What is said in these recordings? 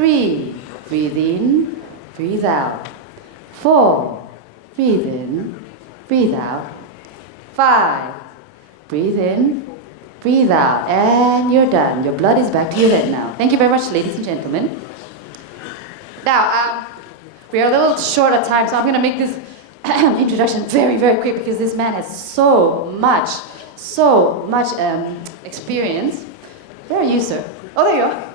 3, breathe in, breathe out. 4, breathe in, breathe out. 5, breathe in, breathe out. And you're done. Your blood is back to your head now. Thank you very much, ladies and gentlemen. Now, we are a little short of time, so I'm going to make this introduction very, very quick because this man has so much experience. Where are you, sir? Oh, there you are.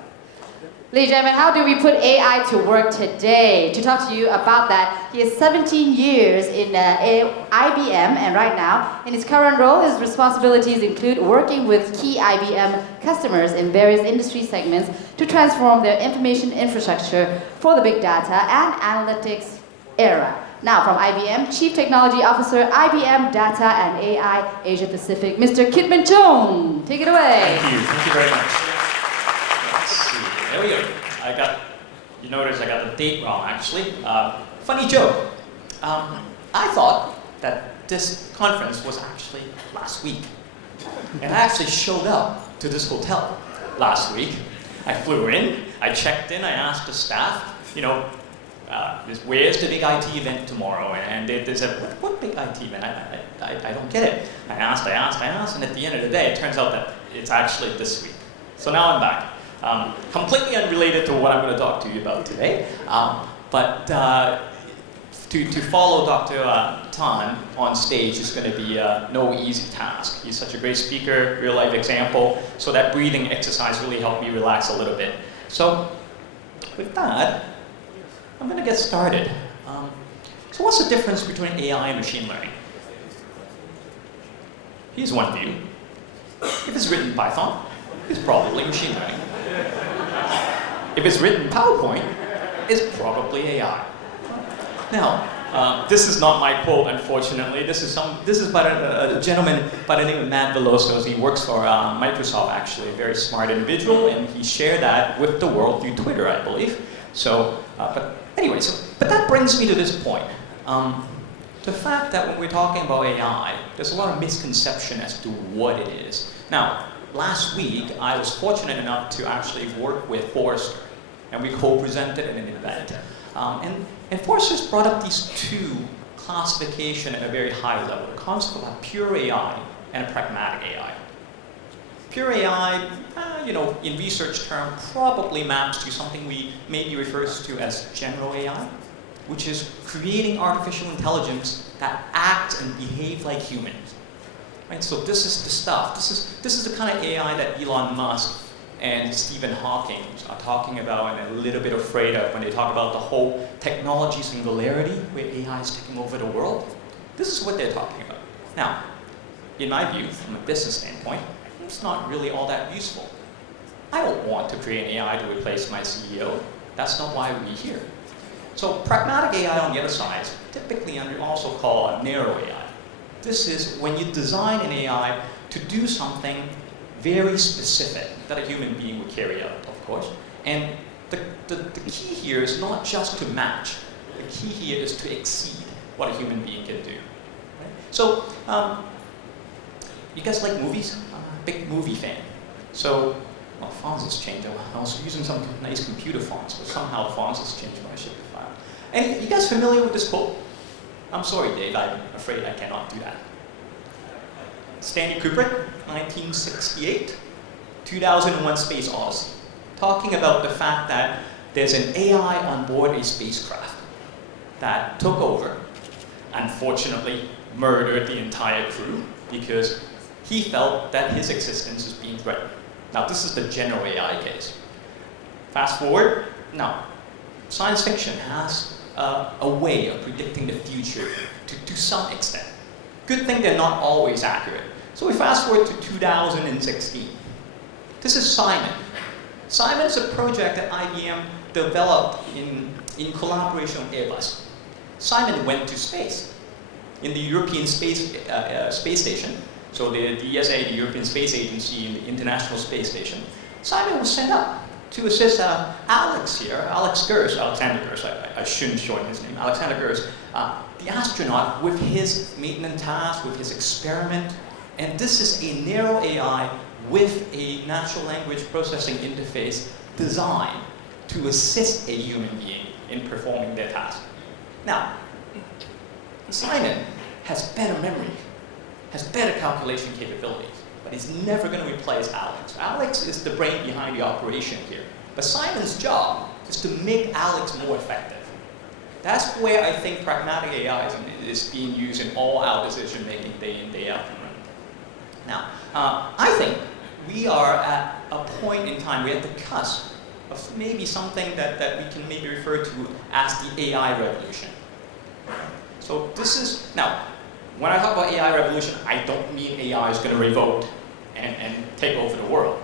Ladies and gentlemen, how do we put AI to work today? To talk to you about that, he has 17 years in IBM, and right now, in his current role, his responsibilities include working with key IBM customers in various industry segments to transform their information infrastructure for the big data and analytics era. Now, from IBM, Chief Technology Officer, IBM Data and AI Asia Pacific, Mr. Kitman Cheung. Take it away. Thank you very much. Let's see, there we go. You notice I got the date wrong, actually. Funny joke. I thought that this conference was actually last week. And I actually showed up to this hotel last week. I flew in, I checked in, I asked the staff, where's the big IT event tomorrow? And they said, what big IT event? I don't get it. I asked, and at the end of the day, it turns out that it's actually this week. So now I'm back. Completely unrelated to what I'm going to talk to you about today. But to follow Dr. Tan on stage is going to be no easy task. He's such a great speaker, real life example. So that breathing exercise really helped me relax a little bit. So with that, I'm going to get started. So what's the difference between AI and machine learning? Here's one view. If it's written in Python, it's probably machine learning. If it's written in PowerPoint, it's probably AI. Now, this is not my quote, unfortunately. This is by a gentleman by the name of Matt Veloso. He works for Microsoft, actually, a very smart individual, and he shared that with the world through Twitter, I believe. So, but that brings me to this point. The fact that when we're talking about AI, there's a lot of misconception as to what it is. Now, last week, I was fortunate enough to actually work with Forrester, and we co-presented at an event. And Forrester's brought up these two classifications at a very high level, the concept of a pure AI and a pragmatic AI. Pure AI, in research term, probably maps to something we maybe refers to as general AI, which is creating artificial intelligence that acts and behaves like humans. Right? So this is the stuff. This is the kind of AI that Elon Musk and Stephen Hawking are talking about and a little bit afraid of when they talk about the whole technology singularity where AI is taking over the world. This is what they're talking about. Now, in my view, from a business standpoint, it's not really all that useful. I don't want to create an AI to replace my CEO. That's not why we're here. So pragmatic AI on the other side, typically also called a narrow AI. This is when you design an AI to do something very specific that a human being would carry out, of course. And the key here is not just to match. The key here is to exceed what a human being can do. Right? So, you guys like movies? I'm a big movie fan. So, well, fonts has changed. I was using some nice computer fonts, but somehow the fonts has changed when I shipped the file. And you guys familiar with this quote? I'm sorry, Dave, I'm afraid I cannot do that. Stanley Kubrick, 1968, 2001 Space Odyssey, talking about the fact that there's an AI on board a spacecraft that took over, unfortunately murdered the entire crew because he felt that his existence is being threatened. Now, this is the general AI case. Fast forward, now, science fiction has a way of predicting the future to some extent. Good thing they're not always accurate. So we fast forward to 2016. This is Simon. Simon is a project that IBM developed in collaboration with Airbus. Simon went to space. In the European Space Station, so the ESA, the European Space Agency, and the International Space Station, Simon was sent up to assist Alex here, Alexander Gerst, I shouldn't shorten his name, Alexander Gerst, the astronaut, with his maintenance task, with his experiment. And this is a narrow AI with a natural language processing interface designed to assist a human being in performing their task. Now, Simon has better memory, has better calculation capabilities, but he's never going to replace Alex. Alex is the brain behind the operation here. But Simon's job is to make Alex more effective. That's where I think pragmatic AI is being used in all our decision making day in, day out. Now, I think we are at a point in time, we're at the cusp of maybe something that we can maybe refer to as the AI revolution. So this is, now, when I talk about AI revolution, I don't mean AI is going to revolt and take over the world.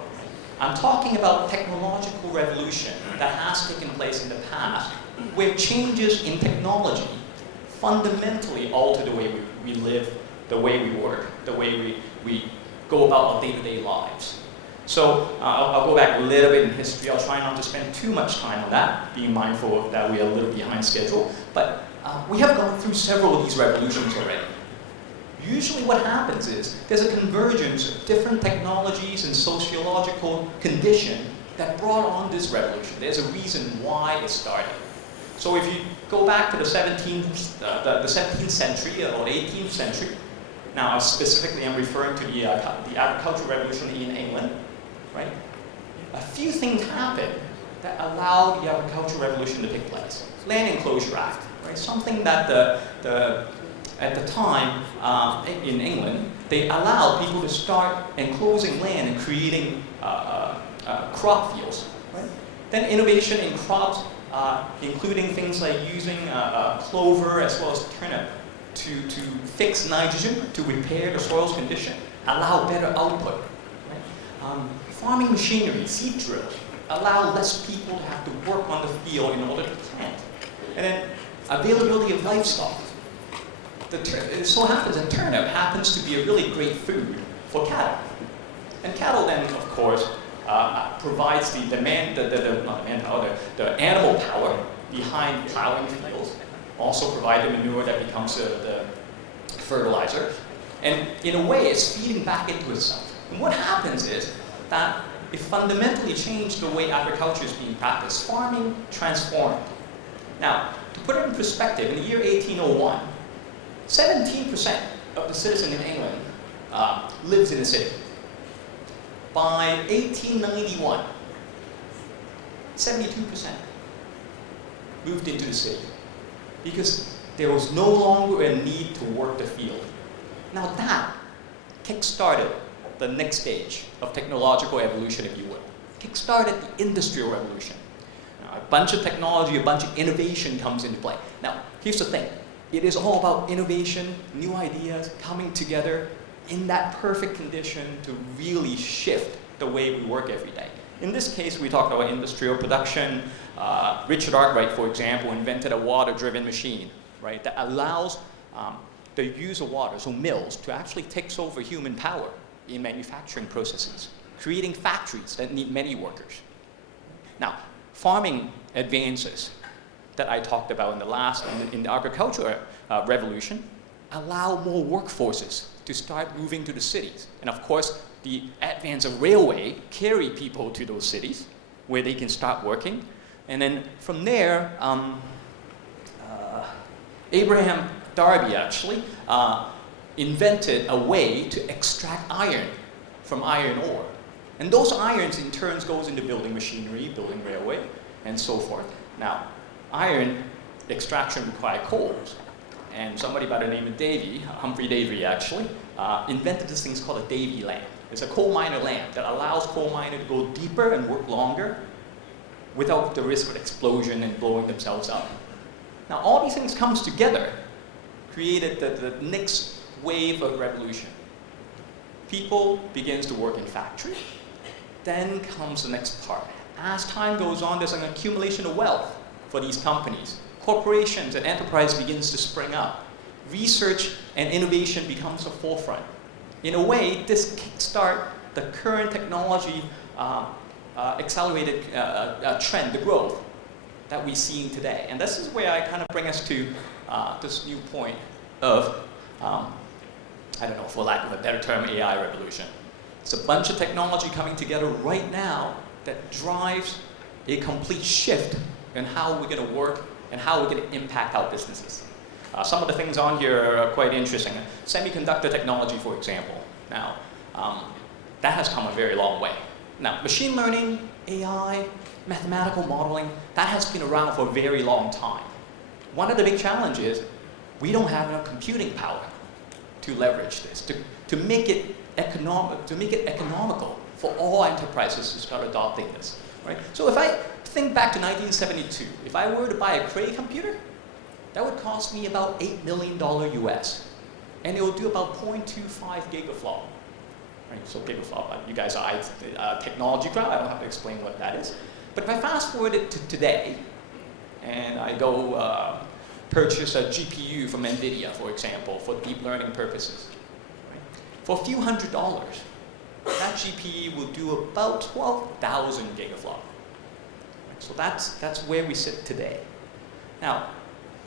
I'm talking about technological revolution that has taken place in the past, where changes in technology fundamentally alter the way we live, the way we work, the way we go about our day-to-day lives. So I'll go back a little bit in history. I'll try not to spend too much time on that, being mindful of that we are a little behind schedule. But we have gone through several of these revolutions already. Usually what happens is there's a convergence of different technologies and sociological condition that brought on this revolution. There's a reason why it started. So if you go back to the 17th century or 18th century, now specifically I'm referring to the agricultural revolution in England, right? A few things happened that allowed the agricultural revolution to take place. Land Enclosure Act, right? Something that at the time in England, they allowed people to start enclosing land and creating crop fields. Right? Then innovation in crops, including things like using clover as well as turnip to fix nitrogen, to repair the soil's condition, allow better output. Right? Farming machinery, seed drilling, allow less people to have to work on the field in order to plant. And then availability of livestock. It so happens that turnip happens to be a really great food for cattle. And cattle then, of course, provides the animal power behind plowing fields, also provide the manure that becomes the fertilizer. And in a way, it's feeding back into itself. And what happens is that it fundamentally changed the way agriculture is being practiced. Farming transformed. Now, to put it in perspective, in the year 1801, 17% of the citizens in England lives in the city. By 1891, 72% moved into the city because there was no longer a need to work the field. Now that kick-started the next stage of technological evolution, if you will. Kick-started the industrial revolution. Now, a bunch of technology, a bunch of innovation comes into play. Now, here's the thing. It is all about innovation, new ideas coming together in that perfect condition to really shift the way we work every day. In this case, we talked about industrial production. Richard Arkwright, for example, invented a water-driven machine, right, that allows the use of water, so mills, to actually take over human power in manufacturing processes, creating factories that need many workers. Now, farming advances that I talked about in the agricultural revolution allow more workforces to start moving to the cities. And of course, the advance of railway carry people to those cities where they can start working. And then from there, Abraham Darby actually invented a way to extract iron from iron ore. And those irons in turn goes into building machinery, building railway, and so forth. Now, iron extraction required coals. And somebody by the name of Humphrey Davy actually, invented this thing called a Davy lamp. It's a coal miner lamp that allows coal miners to go deeper and work longer without the risk of explosion and blowing themselves up. Now all these things comes together, created the next wave of revolution. People begins to work in factory, then comes the next part. As time goes on, there's an accumulation of wealth for these companies. Corporations and enterprise begins to spring up. Research and innovation becomes the forefront. In a way, this kickstart the current technology accelerated trend, the growth that we're seeing today. And this is where I kind of bring us to this new point of, I don't know, for lack of a better term, AI revolution. It's a bunch of technology coming together right now that drives a complete shift in how we're going to work and how we're going to impact our businesses. Some of the things on here are quite interesting. Semiconductor technology, for example. Now, that has come a very long way. Now, machine learning, AI, mathematical modeling, that has been around for a very long time. One of the big challenges is we don't have enough computing power to leverage this, to make it economical for all enterprises to start adopting this. Right? So if I think back to 1972, if I were to buy a Cray computer, that would cost me about $8 million US. And it will do about 0.25 gigaflop. Right? So gigaflop, you guys are technology crowd, I don't have to explain what that is. But if I fast forward it to today, and I go purchase a GPU from NVIDIA, for example, for deep learning purposes, right? For a few $100s, that GPU will do about 12,000 gigaflop. Right? So that's where we sit today. Now,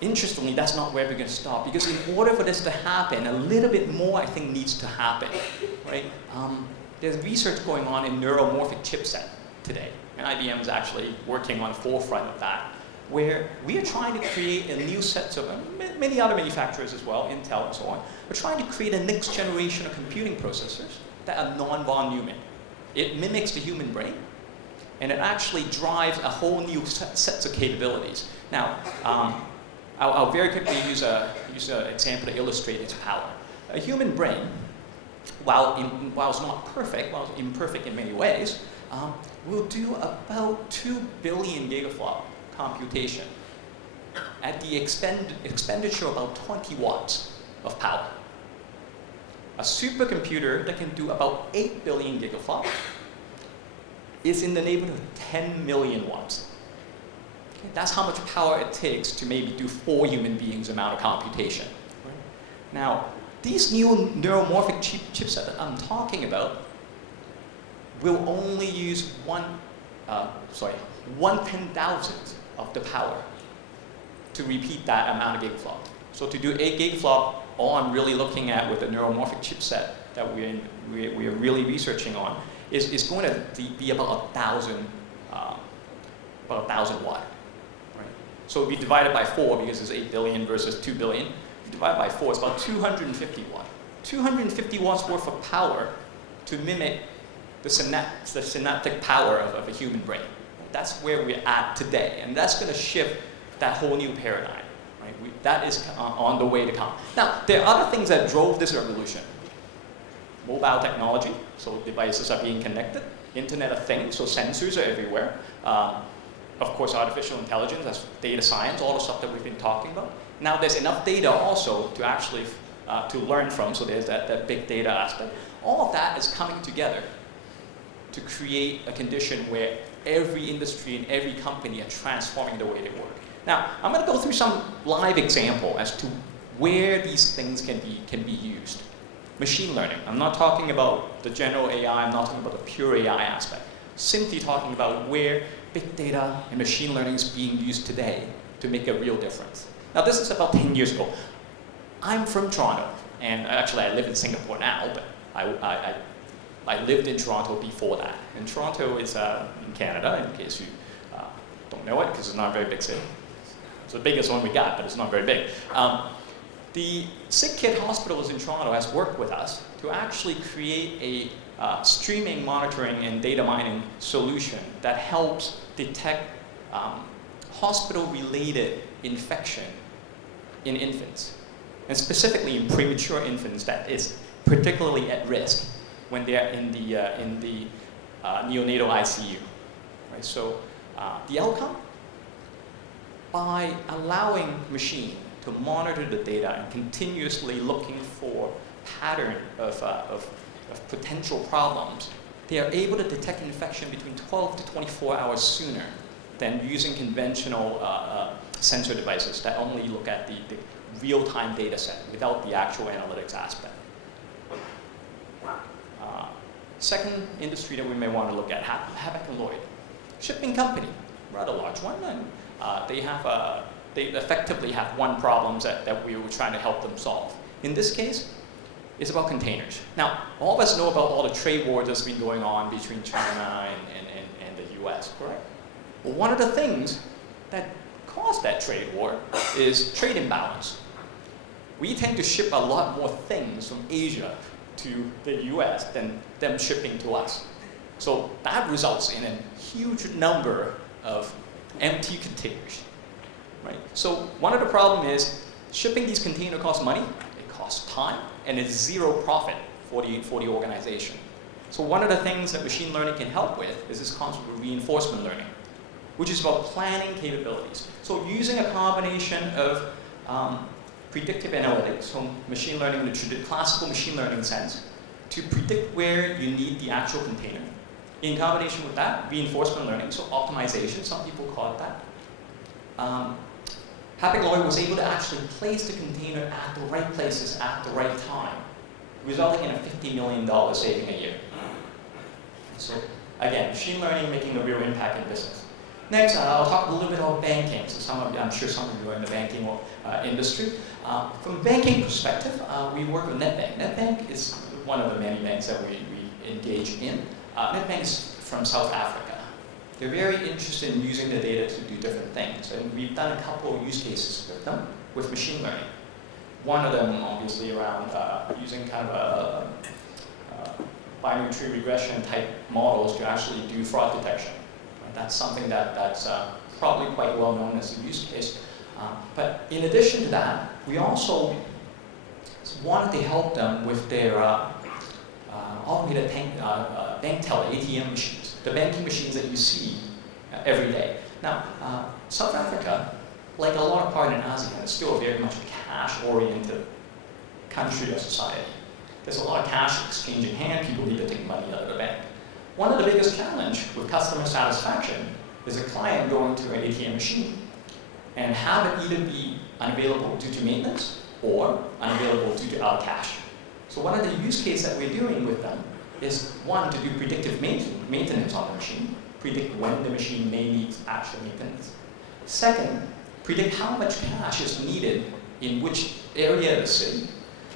interestingly, that's not where we're going to stop, because in order for this to happen, a little bit more, I think, needs to happen. Right? There's research going on in neuromorphic chipset today, and IBM is actually working on the forefront of that, where we are trying to create a new set of, many other manufacturers as well, Intel and so on, we're trying to create a next generation of computing processors that are non-von Neumann. It mimics the human brain, and it actually drives a whole new sets of capabilities. Now, I'll very quickly use an example to illustrate its power. A human brain, while it's not perfect, while it's imperfect in many ways, will do about 2 billion gigaflop computation at the expenditure of about 20 watts of power. A supercomputer that can do about 8 billion gigaflop is in the neighborhood of 10 million watts. Okay, that's how much power it takes to maybe do 4 human beings' amount of computation. Right? Now, these new neuromorphic chipsets that I'm talking about will only use 1/10,000th of the power to repeat that amount of gigaflop. So to do 8 gigaflop, all I'm really looking at with the neuromorphic chipset that we are really researching on is going to be about 1,000 watt. Right? So if we divide it by 4, because it's 8 billion versus 2 billion, if you divide it by 4, it's about 250 watt. 250 watts worth of power to mimic the synaptic power of a human brain. That's where we're at today, and that's going to shift that whole new paradigm. Right? That is on the way to come. Now, there are other things that drove this revolution. Mobile technology, so devices are being connected. Internet of Things, so sensors are everywhere. Of course, artificial intelligence, that's data science, all the stuff that we've been talking about. Now, there's enough data also to actually to learn from, so there's that big data aspect. All of that is coming together to create a condition where every industry and every company are transforming the way they work. Now, I'm going to go through some live example as to where these things can be used. Machine learning. I'm not talking about the general AI, I'm not talking about the pure AI aspect. Simply talking about where big data and machine learning is being used today to make a real difference. Now, this is about 10 years ago. I'm from Toronto, and actually I live in Singapore now, but I lived in Toronto before that. And Toronto is in Canada, in case you don't know it, because it's not a very big city. It's the biggest one we got, but it's not very big. The Sick Kid Hospitals in Toronto has worked with us to actually create a streaming, monitoring, and data mining solution that helps detect hospital-related infection in infants, and specifically in premature infants that is particularly at risk when they're in the neonatal ICU. Right? So the outcome, by allowing machine to monitor the data and continuously looking for pattern of potential problems, they are able to detect infection between 12 to 24 hours sooner than using conventional sensor devices that only look at the real-time data set without the actual analytics aspect. Second industry that we may want to look at, Havoc and Lloyd. Shipping company, rather large one, and they effectively have one problem that we were trying to help them solve. In this case, it's about containers. Now, all of us know about all the trade wars that's been going on between China and the US, correct? Well, one of the things that caused that trade war is trade imbalance. We tend to ship a lot more things from Asia to the US than them shipping to us. So that results in a huge number of empty containers, right? So one of the problems is shipping these containers costs money, it costs time, and it's zero profit for the organization. So one of the things that machine learning can help with is this concept of reinforcement learning, which is about planning capabilities. So using a combination of predictive analytics, so machine learning in the classical machine learning sense, to predict where you need the actual container. In combination with that, reinforcement learning, so optimization, some people call it that. Hapag-Lloyd was able to actually place the container at the right places at the right time, resulting in a $50 million saving a year. So again, machine learning making a real impact in business. Next, I'll talk a little bit about banking. So I'm sure some of you are in the banking industry. From a banking perspective, we work with NetBank. NetBank is one of the many banks that we engage in. NetBank is from South Africa. They're very interested in using the data to do different things. And we've done a couple of use cases with them with machine learning. One of them, obviously, around using kind of a binary tree regression type models to actually do fraud detection. That's something that's probably quite well known as a use case. But in addition to that, we also wanted to help them with their automated bank teller ATM machines, the banking machines that you see every day. Now, South Africa, like a lot of part in ASEAN, is still very much a cash-oriented country or society. There's a lot of cash exchange in hand. People need to take money out of the bank. One of the biggest challenges with customer satisfaction is a client going to an ATM machine and have it either be unavailable due to maintenance or unavailable due to out of cash. So one of the use cases that we're doing with them is, one, to do predictive maintenance on the machine, predict when the machine may need actual maintenance. Second, predict how much cash is needed in which area of the city,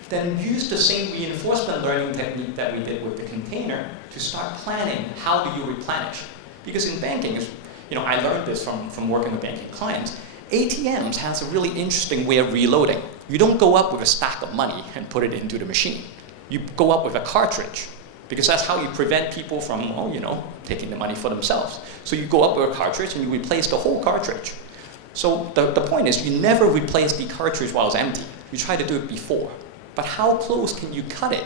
then use the same reinforcement learning technique that we did with the container to start planning how do you replenish. Because in banking, I learned this from working with banking clients, ATMs has a really interesting way of reloading. You don't go up with a stack of money and put it into the machine. You go up with a cartridge, because that's how you prevent people from, taking the money for themselves. So you go up with a cartridge and you replace the whole cartridge. So the point is, you never replace the cartridge while it's empty. You try to do it before. But how close can you cut it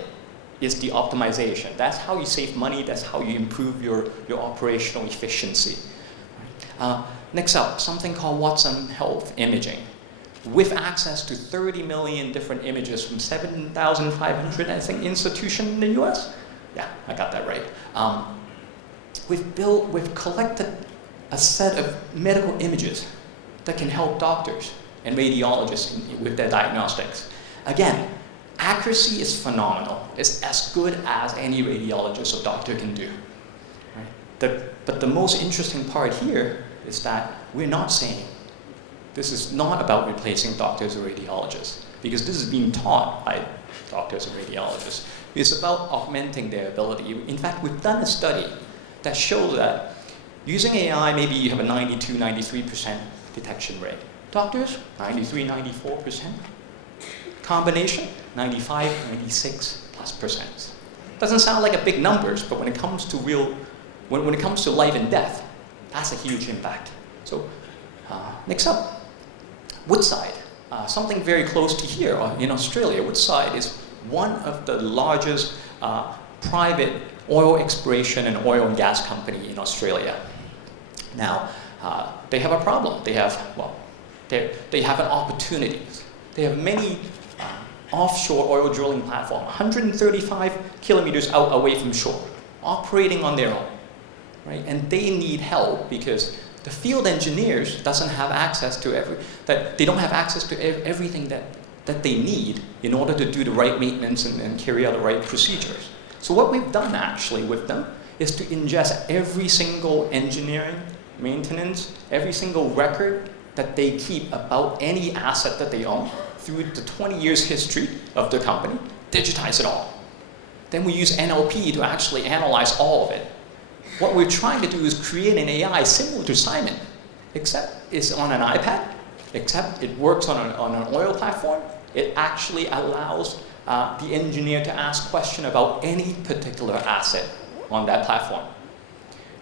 is the optimization. That's how you save money. That's how you improve your operational efficiency. Next up, something called Watson Health Imaging. With access to 30 million different images from 7,500, I think, institutions in the US. Yeah, I got that right. We've collected a set of medical images that can help doctors and radiologists with their diagnostics. Again, accuracy is phenomenal. It's as good as any radiologist or doctor can do. Right? But the most interesting part here is that we're not saying this is not about replacing doctors or radiologists, because this is being taught by doctors and radiologists. It's about augmenting their ability. In fact, we've done a study that shows that using AI, maybe you have a 92, 93% detection rate. Doctors, 93, 94%. Combination, 95, 96+%. Doesn't sound like a big numbers, but when it comes to when it comes to life and death, that's a huge impact. So next up, Woodside, something very close to here in Australia. Woodside is one of the largest private oil exploration and oil and gas company in Australia. Now, they have a problem. They have an opportunity. They have many offshore oil drilling platform, 135 kilometers out away from shore, operating on their own, right? And they need help because the field engineers doesn't have access to they don't have access to everything that they need in order to do the right maintenance and carry out the right procedures. So what we've done actually with them is to ingest every single engineering, maintenance, every single record that they keep about any asset that they own through the 20 years history of the company, digitize it all. Then we use NLP to actually analyze all of it what we're trying to do is create an AI similar to Simon, except it's on an iPad, except it works on an oil platform. It actually allows the engineer to ask questions about any particular asset on that platform.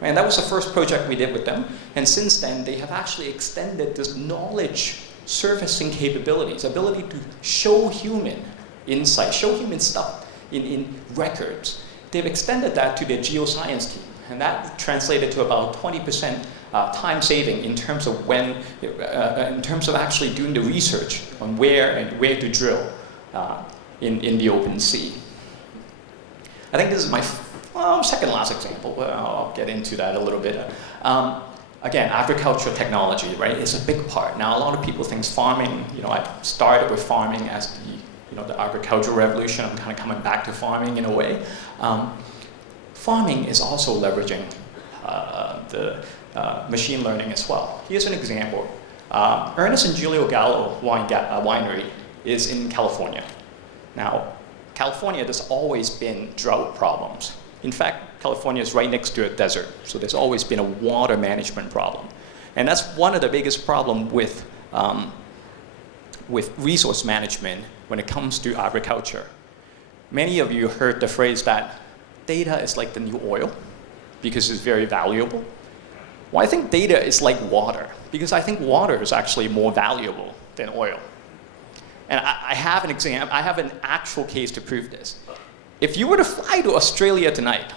And that was the first project we did with them. And since then, they have actually extended this knowledge surfacing capabilities, ability to show human insight, show human stuff in records. They've extended that to their geoscience team. And that translated to about 20% time saving in terms of in terms of actually doing the research on where to drill in the open sea. I think this is my second last example. I'll get into that a little bit. Again, agricultural technology, right, is a big part. Now, a lot of people think farming, I started with farming as the agricultural revolution. I'm kind of coming back to farming in a way. Farming is also leveraging the machine learning as well. Here's an example. Ernest and Julio Gallo winery is in California. Now, California, there's always been drought problems. In fact, California is right next to a desert, so there's always been a water management problem. And that's one of the biggest problems with resource management when it comes to agriculture. Many of you heard the phrase that data is like the new oil because it's very valuable. Well, I think data is like water because I think water is actually more valuable than oil. And I have an actual case to prove this. If you were to fly to Australia tonight,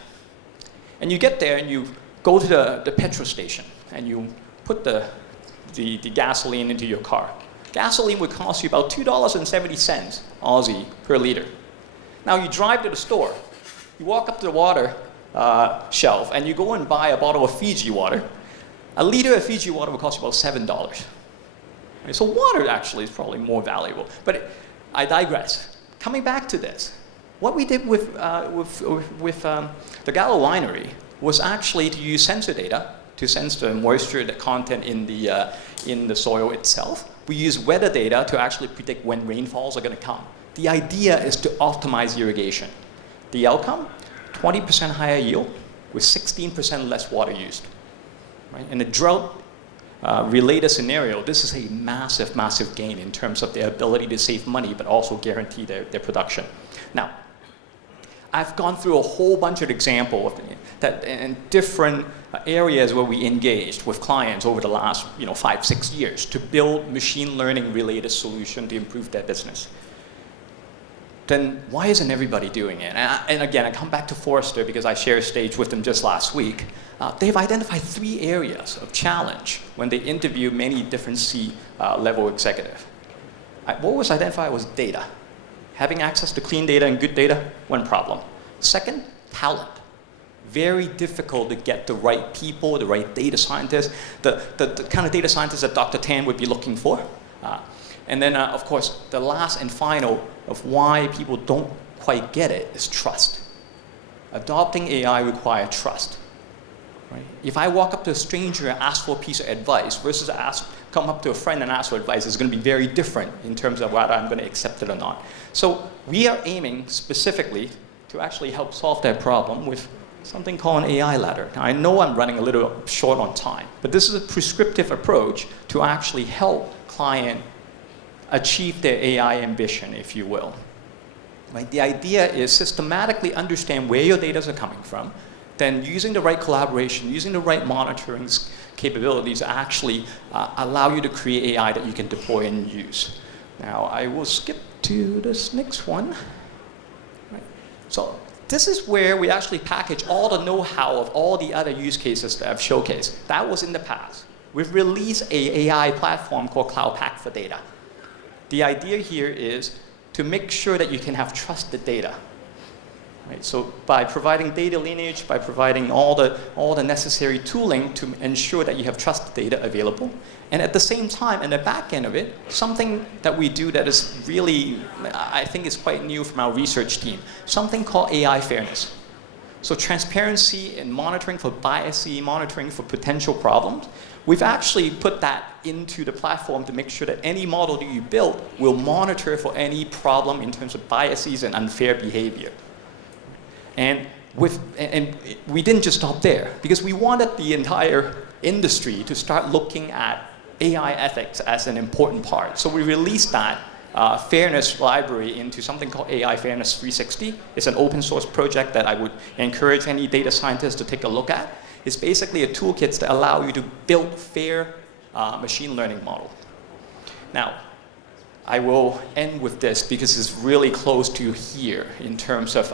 and you get there and you go to the petrol station, and you put the gasoline into your car, gasoline would cost you about $2.70 Aussie per liter. Now you drive to the store, you walk up to the water shelf, and you go and buy a bottle of Fiji water. A liter of Fiji water will cost you about $7. Right? So water actually is probably more valuable. But I digress. Coming back to this, what we did with the Gallo winery was actually to use sensor data to sense the moisture, the content in the soil itself. We use weather data to actually predict when rainfalls are going to come. The idea is to optimize irrigation. The outcome, 20% higher yield with 16% less water used. Right? In a drought-related scenario, this is a massive, massive gain in terms of their ability to save money, but also guarantee their production. Now, I've gone through a whole bunch of examples that in different areas where we engaged with clients over the last 5-6 years to build machine learning related solutions to improve their business. Then why isn't everybody doing it? And again, I come back to Forrester because I shared a stage with them just last week. They've identified 3 areas of challenge when they interview many different C-level executives. What was identified was data. Having access to clean data and good data, one problem. Second, talent. Very difficult to get the right people, the right data scientists, the kind of data scientists that Dr. Tan would be looking for. And then, of course, the last and final of why people don't quite get it is trust. Adopting AI requires trust. Right? If I walk up to a stranger and ask for a piece of advice versus come up to a friend and ask for advice, it's going to be very different in terms of whether I'm going to accept it or not. So we are aiming specifically to actually help solve that problem with something called an AI ladder. Now, I know I'm running a little short on time, but this is a prescriptive approach to actually help client achieve their AI ambition, if you will. Right? The idea is systematically understand where your data are coming from, then using the right collaboration, using the right monitoring capabilities actually allow you to create AI that you can deploy and use. Now, I will skip to this next one. Right. So this is where we actually package all the know-how of all the other use cases that I've showcased. That was in the past. We've released an AI platform called Cloud Pak for Data. The idea here is to make sure that you can have trusted data. Right? So by providing data lineage, by providing all the necessary tooling to ensure that you have trusted data available, and at the same time, in the back end of it, something that we do that is really, I think is quite new from our research team, something called AI fairness. So transparency and monitoring for bias, monitoring for potential problems. We've actually put that into the platform to make sure that any model that you build will monitor for any problem in terms of biases and unfair behavior. And and we didn't just stop there, because we wanted the entire industry to start looking at AI ethics as an important part. So we released that fairness library into something called AI Fairness 360. It's an open source project that I would encourage any data scientist to take a look at. It's basically a toolkit that allow you to build fair machine learning model. Now, I will end with this because it's really close to here in terms of,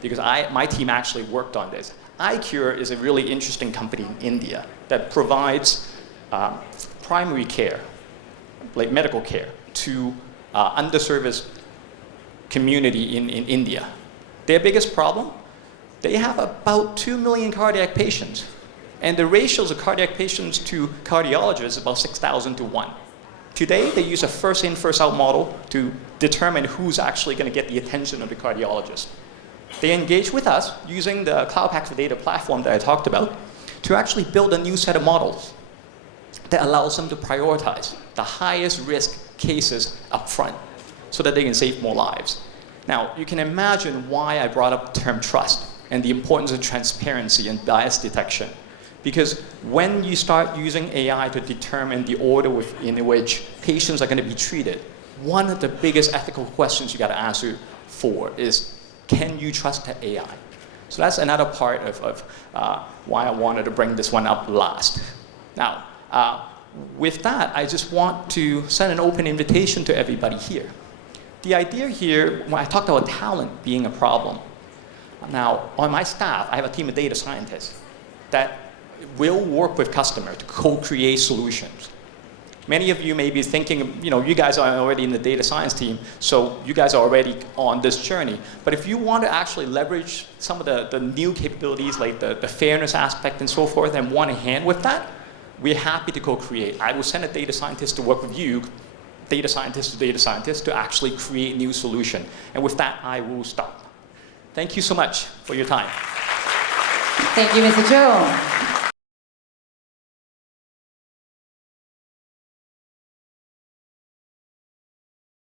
because my team actually worked on this. iCure is a really interesting company in India that provides primary care, like medical care, to underserviced community in India. Their biggest problem, they have about 2 million cardiac patients. And the ratios of cardiac patients to cardiologists is about 6,000 to 1. Today, they use a first-in, first-out model to determine who's actually going to get the attention of the cardiologist. They engage with us using the Cloud Pak for Data platform that I talked about to actually build a new set of models that allows them to prioritize the highest risk cases up front so that they can save more lives. Now, you can imagine why I brought up the term trust and the importance of transparency and bias detection. Because when you start using AI to determine the order in which patients are going to be treated, one of the biggest ethical questions you got to answer for is, can you trust the AI? So that's another part of why I wanted to bring this one up last. Now, with that, I just want to send an open invitation to everybody here. The idea here, when I talked about talent being a problem, now on my staff, I have a team of data scientists that will work with customers to co-create solutions. Many of you may be thinking, you guys are already in the data science team, so you guys are already on this journey. But if you want to actually leverage some of the new capabilities like the fairness aspect and so forth and want a hand with that, we're happy to co-create. I will send a data scientist to work with you, data scientist to actually create new solution. And with that, I will stop. Thank you so much for your time. Thank you, Mr. Cheung.